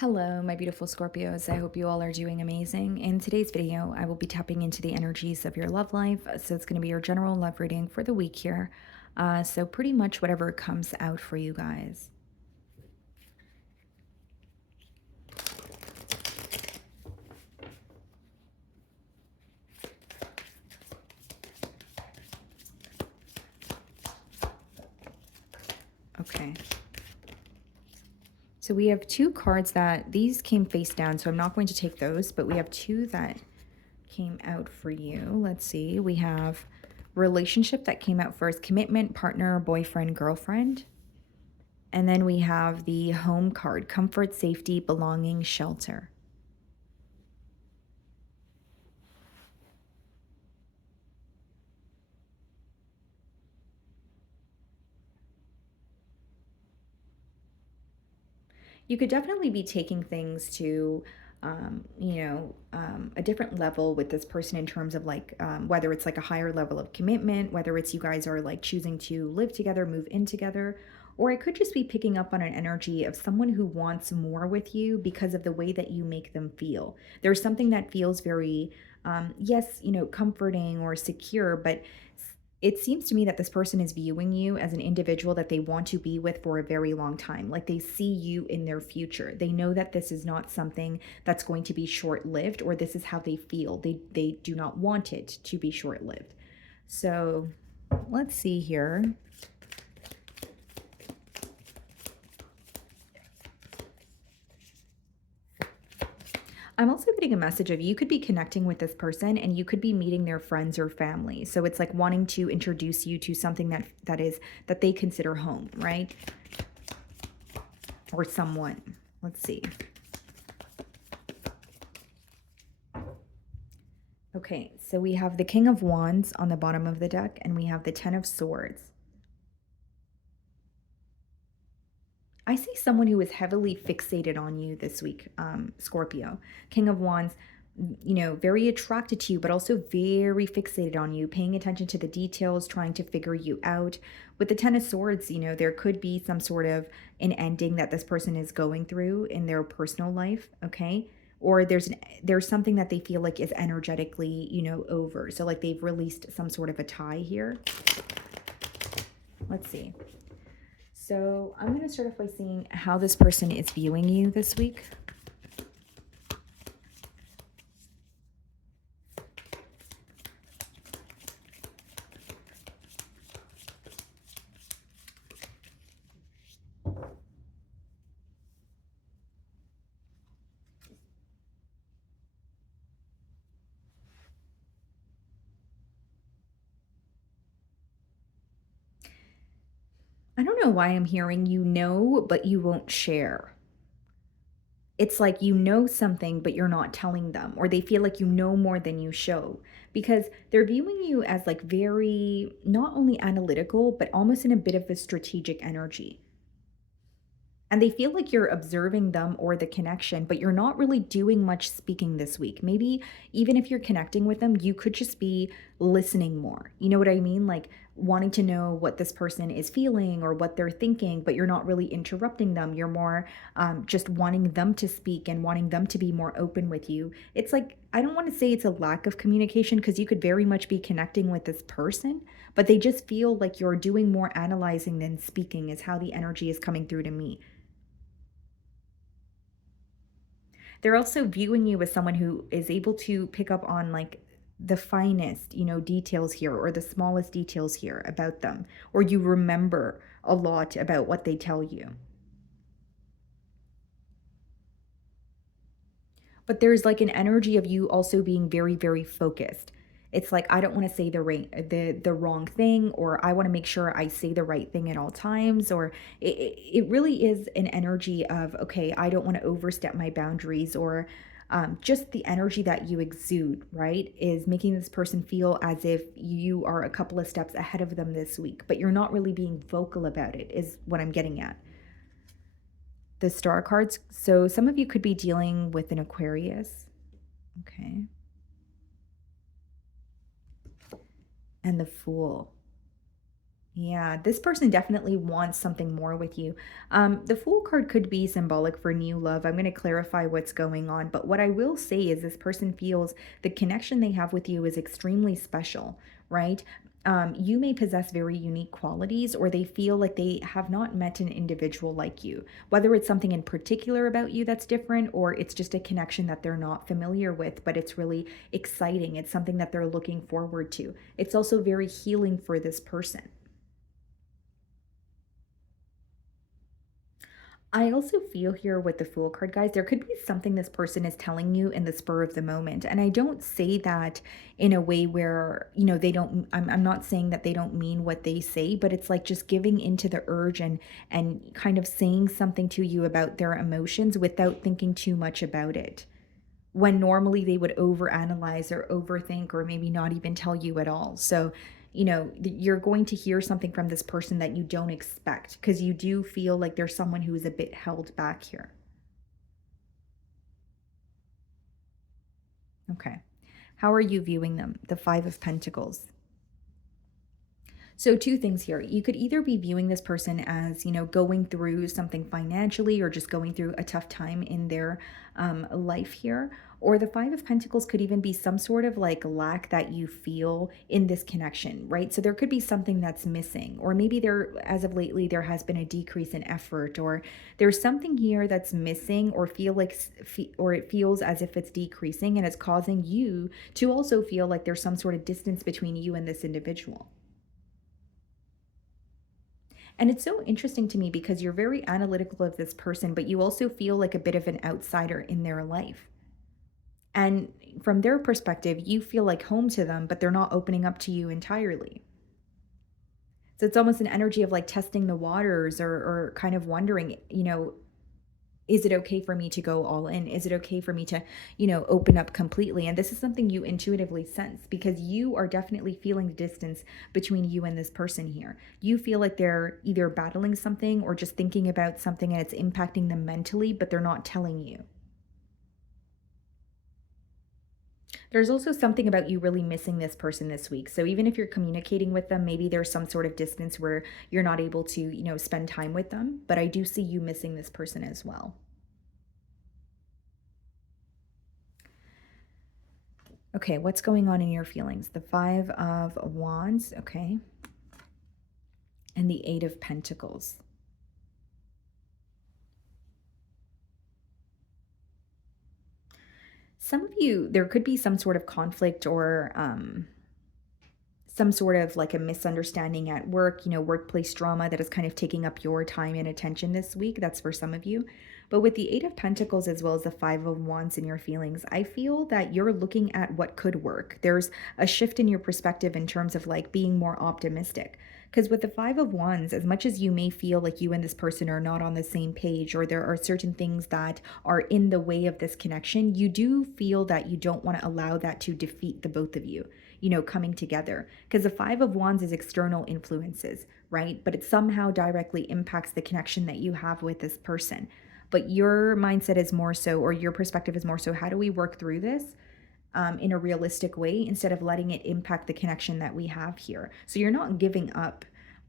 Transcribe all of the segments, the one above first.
Hello, my beautiful Scorpios. I hope you all are doing amazing. In today's video, I will be tapping into the energies of your love life. So it's going to be your general love reading for the week here. So pretty much whatever comes out for you guys. Okay. So we have two cards that these came face down, so I'm not going to take those, but we have two that came out for you. Let's see. We have relationship that came out first, commitment, partner, boyfriend, girlfriend. And then we have the home card, comfort, safety, belonging, shelter. You could definitely be taking things to a different level with this person in terms of like whether it's like a higher level of commitment, whether it's you guys are like choosing to live together, move in together, or I could just be picking up on an energy of someone who wants more with you because of the way that you make them feel. There's something that feels very yes, comforting or secure, but it seems to me that this person is viewing you as an individual that they want to be with for a very long time. Like they see you in their future. They know that this is not something that's going to be short-lived, or this is how they feel. They do not want it to be short-lived. So let's see here. I'm also getting a message of you could be connecting with this person and you could be meeting their friends or family. So it's like wanting to introduce you to something that they consider home, right? Or someone. Let's see. Okay, so we have the King of Wands on the bottom of the deck and we have the Ten of Swords. I see someone who is heavily fixated on you this week, Scorpio. King of Wands, very attracted to you, but also very fixated on you, paying attention to the details, trying to figure you out. With the Ten of Swords, there could be some sort of an ending that this person is going through in their personal life, okay? Or there's something that they feel like is energetically, over. So like they've released some sort of a tie here. Let's see. So I'm going to start off by seeing how this person is viewing you this week. I don't know why I'm hearing but you won't share. It's like you know something, but you're not telling them, or they feel like you know more than you show because they're viewing you as like very not only analytical, but almost in a bit of a strategic energy. And they feel like you're observing them or the connection, but you're not really doing much speaking this week. Maybe even if you're connecting with them, you could just be listening more. You know what I mean? Like wanting to know what this person is feeling or what they're thinking, but you're not really interrupting them. You're more just wanting them to speak and wanting them to be more open with you. It's like, I don't want to say it's a lack of communication because you could very much be connecting with this person, but they just feel like you're doing more analyzing than speaking, is how the energy is coming through to me. They're also viewing you as someone who is able to pick up on like the finest, details here or the smallest details here about them, or you remember a lot about what they tell you. But there's like an energy of you also being very, very focused. It's like I don't want to say the wrong thing, or I want to make sure I say the right thing at all times, or it really is an energy of okay, I don't want to overstep my boundaries, or just the energy that you exude, right, is making this person feel as if you are a couple of steps ahead of them this week, but you're not really being vocal about it, is what I'm getting at. The star cards. So some of you could be dealing with an Aquarius. Okay. And the Fool. Yeah, this person definitely wants something more with you. The Fool card could be symbolic for new love. I'm going to clarify what's going on. But what I will say is this person feels the connection they have with you is extremely special, right? You may possess very unique qualities, or they feel like they have not met an individual like you, whether it's something in particular about you that's different, or it's just a connection that they're not familiar with, but it's really exciting. It's something that they're looking forward to. It's also very healing for this person. I also feel here with the Fool card, guys, there could be something this person is telling you in the spur of the moment. And I don't say that in a way where, they don't, I'm not saying that they don't mean what they say, but it's like just giving into the urge and kind of saying something to you about their emotions without thinking too much about it, when normally they would overanalyze or overthink or maybe not even tell you at all. So, you're going to hear something from this person that you don't expect because you do feel like there's someone who is a bit held back here. Okay. How are you viewing them? The Five of Pentacles. So, two things here. You could either be viewing this person as, going through something financially or just going through a tough time in their life here. Or the Five of Pentacles could even be some sort of like lack that you feel in this connection, right? So, there could be something that's missing. Or maybe as of lately, there has been a decrease in effort, or there's something here that's missing, or or it feels as if it's decreasing and it's causing you to also feel like there's some sort of distance between you and this individual. And it's so interesting to me because you're very analytical of this person, but you also feel like a bit of an outsider in their life. And from their perspective, you feel like home to them, but they're not opening up to you entirely. So it's almost an energy of like testing the waters, or kind of wondering, is it okay for me to go all in? Is it okay for me to, open up completely? And this is something you intuitively sense because you are definitely feeling the distance between you and this person here. You feel like they're either battling something or just thinking about something and it's impacting them mentally, but they're not telling you. There's also something about you really missing this person this week. So even if you're communicating with them, maybe there's some sort of distance where you're not able to, spend time with them. But I do see you missing this person as well. Okay, what's going on in your feelings? The Five of Wands, okay, and the Eight of Pentacles. Some of you, there could be some sort of conflict, or some sort of like a misunderstanding at work, workplace drama that is kind of taking up your time and attention this week. That's for some of you. But with the Eight of Pentacles as well as the Five of Wands in your feelings, I feel that you're looking at what could work. There's a shift in your perspective in terms of like being more optimistic. Because with the Five of Wands, as much as you may feel like you and this person are not on the same page, or there are certain things that are in the way of this connection, you do feel that you don't want to allow that to defeat the both of you, coming together. Because the Five of Wands is external influences, right? But it somehow directly impacts the connection that you have with this person. But your mindset is more so, or your perspective is more so, how do we work through this in a realistic way instead of letting it impact the connection that we have here? So you're not giving up,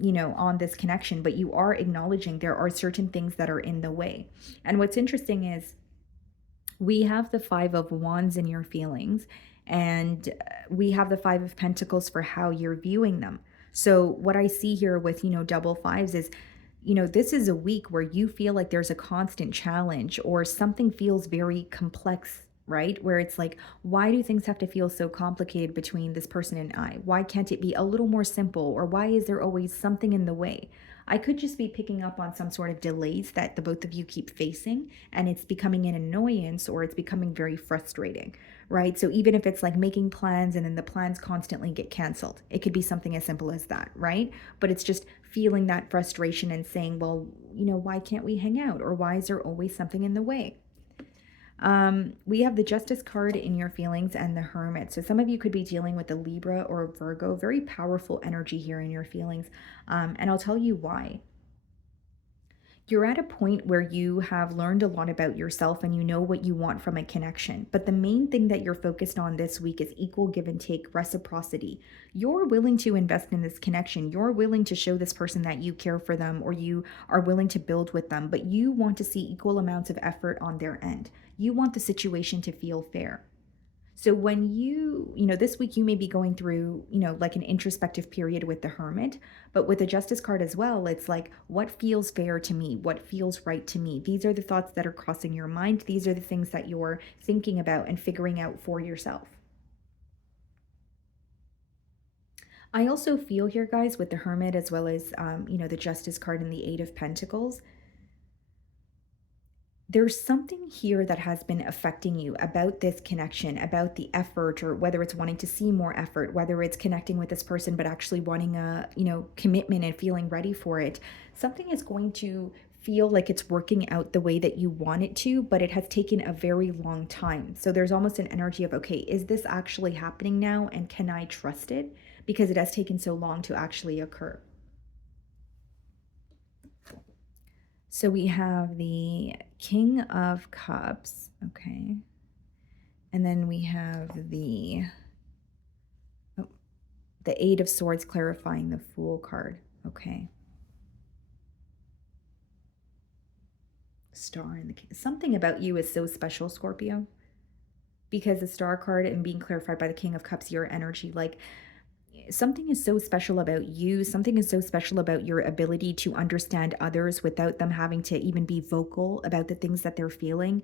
on this connection, but you are acknowledging there are certain things that are in the way. And what's interesting is we have the Five of Wands in your feelings, and we have the Five of Pentacles for how you're viewing them. So what I see here with, double fives is, this is a week where you feel like there's a constant challenge or something feels very complex, right? Where it's like, why do things have to feel so complicated between this person and I? Why can't it be a little more simple? Or why is there always something in the way? I could just be picking up on some sort of delays that the both of you keep facing, and it's becoming an annoyance or it's becoming very frustrating, right? So even if it's like making plans and then the plans constantly get canceled, it could be something as simple as that, right? But it's just feeling that frustration and saying, well, why can't we hang out? Or why is there always something in the way? We have the Justice card in your feelings and the Hermit. So some of you could be dealing with a Libra or a Virgo. Very powerful energy here in your feelings. And I'll tell you why. You're at a point where you have learned a lot about yourself and you know what you want from a connection. But the main thing that you're focused on this week is equal give and take, reciprocity. You're willing to invest in this connection. You're willing to show this person that you care for them or you are willing to build with them, but you want to see equal amounts of effort on their end. You want the situation to feel fair. So when this week you may be going through, like an introspective period with the Hermit, but with the Justice card as well, it's like, what feels fair to me? What feels right to me? These are the thoughts that are crossing your mind. These are the things that you're thinking about and figuring out for yourself. I also feel here, guys, with the Hermit as well as, the Justice card and the Eight of Pentacles, there's something here that has been affecting you about this connection, about the effort, or whether it's wanting to see more effort, whether it's connecting with this person, but actually wanting a, commitment and feeling ready for it. Something is going to feel like it's working out the way that you want it to, but it has taken a very long time. So there's almost an energy of, okay, is this actually happening now? And can I trust it? Because it has taken so long to actually occur. So we have the King of Cups, okay. And then we have the Eight of Swords clarifying the Fool card, okay. Star and the King. Something about you is so special, Scorpio. Because the Star card and being clarified by the King of Cups, your energy, like something is so special about you. Something is so special about your ability to understand others without them having to even be vocal about the things that they're feeling.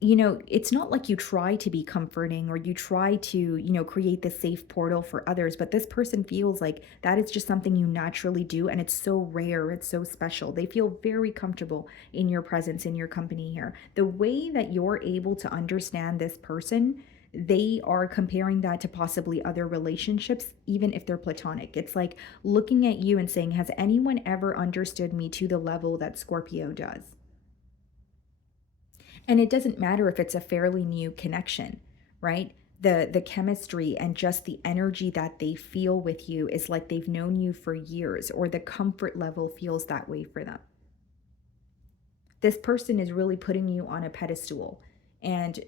It's not like you try to be comforting or you try to, create this safe portal for others, but this person feels like that is just something you naturally do. And it's so rare. It's so special. They feel very comfortable in your presence, in your company here. The way that you're able to understand this person, they are comparing that to possibly other relationships, even if they're platonic. It's like looking at you and saying, has anyone ever understood me to the level that Scorpio does? And it doesn't matter if it's a fairly new connection, right? The chemistry and just the energy that they feel with you is like they've known you for years, or the comfort level feels that way for them. This person is really putting you on a pedestal. And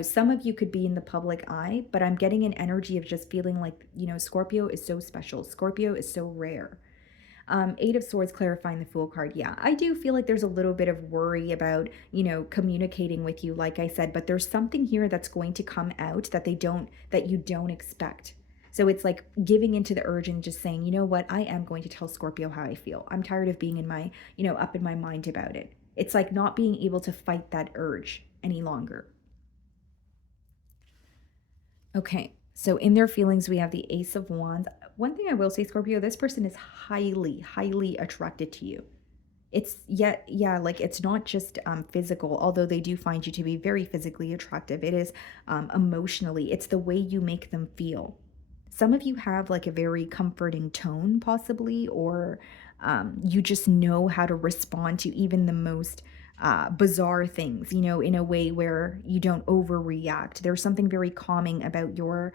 some of you could be in the public eye, but I'm getting an energy of just feeling like, Scorpio is so special. Scorpio is so rare. Eight of Swords clarifying the Fool card. Yeah, I do feel like there's a little bit of worry about, communicating with you, like I said, but there's something here that's going to come out that you don't expect. So it's like giving into the urge and just saying, you know what, I am going to tell Scorpio how I feel. I'm tired of being in my, up in my mind about it. It's like not being able to fight that urge any longer. Okay, so in their feelings, we have the Ace of Wands. One thing I will say, Scorpio, this person is highly, highly attracted to you. It's like it's not just physical, although they do find you to be very physically attractive. It is emotionally, it's the way you make them feel. Some of you have like a very comforting tone, possibly, or you just know how to respond to even the most bizarre things, in a way where you don't overreact. There's something very calming about your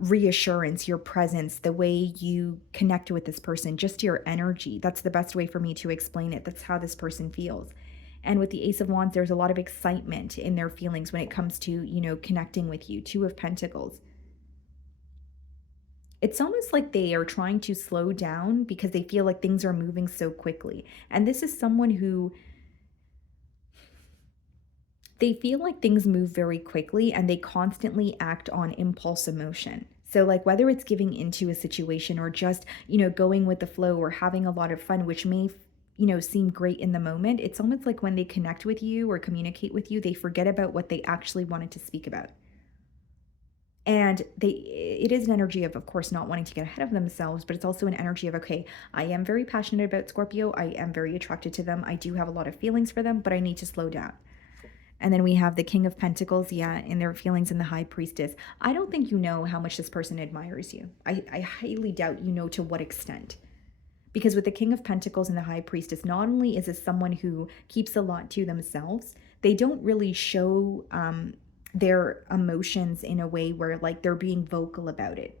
reassurance, your presence, the way you connect with this person, just your energy. That's the best way for me to explain it. That's how this person feels. And with the Ace of Wands, there's a lot of excitement in their feelings when it comes to, connecting with you. Two of Pentacles. It's almost like they are trying to slow down because they feel like things are moving so quickly. And this is someone who they feel like things move very quickly and they constantly act on impulse emotion. So like whether it's giving into a situation or just, going with the flow or having a lot of fun, which may, seem great in the moment, it's almost like when they connect with you or communicate with you, they forget about what they actually wanted to speak about. And it is an energy of course, not wanting to get ahead of themselves, but it's also an energy of, okay, I am very passionate about Scorpio. I am very attracted to them. I do have a lot of feelings for them, but I need to slow down. And then we have the King of Pentacles, in their feelings, and the High Priestess. I don't think you know how much this person admires you. I highly doubt you know to what extent. Because with the King of Pentacles and the High Priestess, not only is this someone who keeps a lot to themselves, they don't really show their emotions in a way where like they're being vocal about it.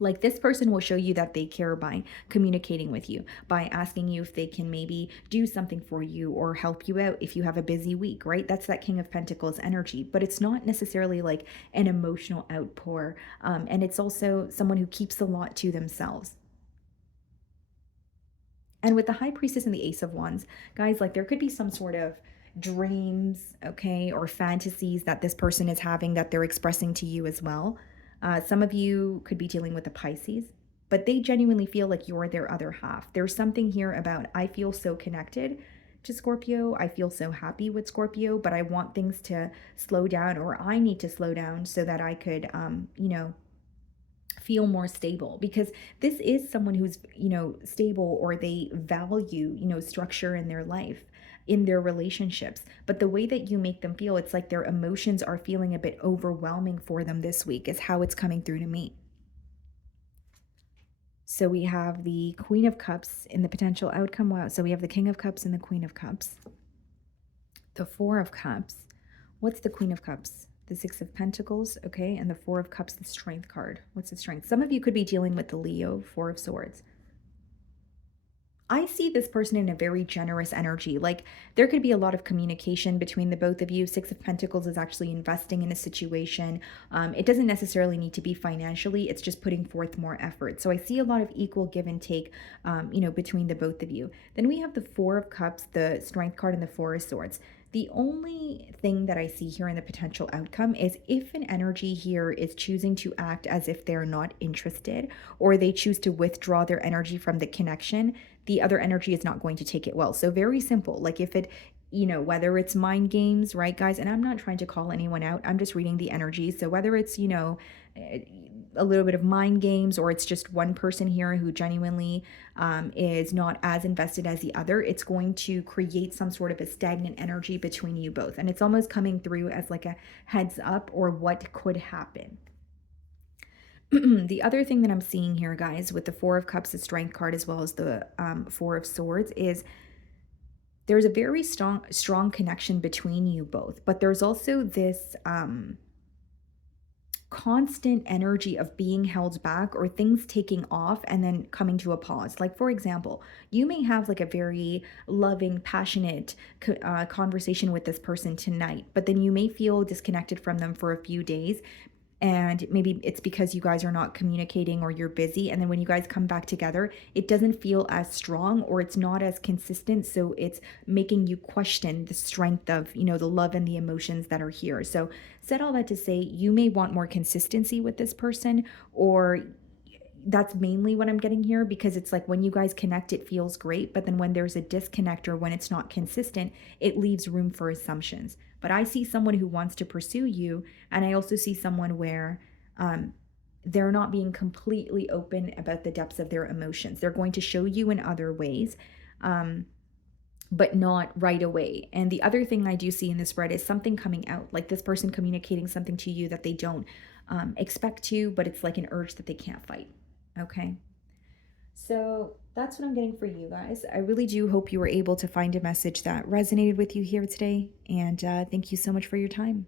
Like this person will show you that they care by communicating with you, by asking you if they can maybe do something for you or help you out if you have a busy week, right? That's that King of Pentacles energy, but it's not necessarily like an emotional outpour. And it's also someone who keeps a lot to themselves. And with the High Priestess and the Ace of Wands, guys, like there could be some sort of dreams, okay, or fantasies that this person is having that they're expressing to you as well. Some of you could be dealing with a Pisces, but they genuinely feel like you're their other half. There's something here about, I feel so connected to Scorpio. I feel so happy with Scorpio, but I want things to slow down, or I need to slow down so that I could, feel more stable, because this is someone who's stable, or they value structure in their life, in their relationships. But the way that you make them feel, it's like their emotions are feeling a bit overwhelming for them this week, is how it's coming through to me. So we have the Queen of Cups in the potential outcome. Wow. So we have the King of Cups and the Queen of Cups. The Four of Cups. What's the Queen of Cups? The Six of Pentacles, okay, and the Four of Cups, the Strength card. What's the Strength? Some of you could be dealing with the Leo, Four of Swords. I see this person in a very generous energy. Like there could be a lot of communication between the both of you. Six of Pentacles is actually investing in a situation. It doesn't necessarily need to be financially. It's just putting forth more effort. So I see a lot of equal give and take, between the both of you. Then we have the Four of Cups, the Strength card, and the Four of Swords. The only thing that I see here in the potential outcome is if an energy here is choosing to act as if they're not interested, or they choose to withdraw their energy from the connection, the other energy is not going to take it well. So very simple. Like if it, whether it's mind games, right, guys? And I'm not trying to call anyone out. I'm just reading the energy. So whether it's, a little bit of mind games, or it's just one person here who genuinely is not as invested as the other, it's going to create some sort of a stagnant energy between you both. And it's almost coming through as like a heads up, or what could happen. The other thing that I'm seeing here, guys, with the Four of Cups, the Strength card, as well as the Four of Swords, is there's a very strong connection between you both, but there's also this constant energy of being held back, or things taking off and then coming to a pause. Like for example, you may have like a very loving, passionate conversation with this person tonight, but then you may feel disconnected from them for a few days, and maybe it's because you guys are not communicating, or you're busy, and then when you guys come back together, it doesn't feel as strong, or it's not as consistent, so it's making you question the strength of the love and the emotions that are here. So said all that to say, you may want more consistency with this person, or that's mainly what I'm getting here, because it's like when you guys connect, it feels great, but then when there's a disconnect, or when it's not consistent, it leaves room for assumptions. But I see someone who wants to pursue you, and I also see someone where they're not being completely open about the depths of their emotions. They're going to show you in other ways, but not right away. And the other thing I do see in this spread is something coming out, like this person communicating something to you that they don't expect to, but it's like an urge that they can't fight. Okay. So that's what I'm getting for you guys. I really do hope you were able to find a message that resonated with you here today. And thank you so much for your time.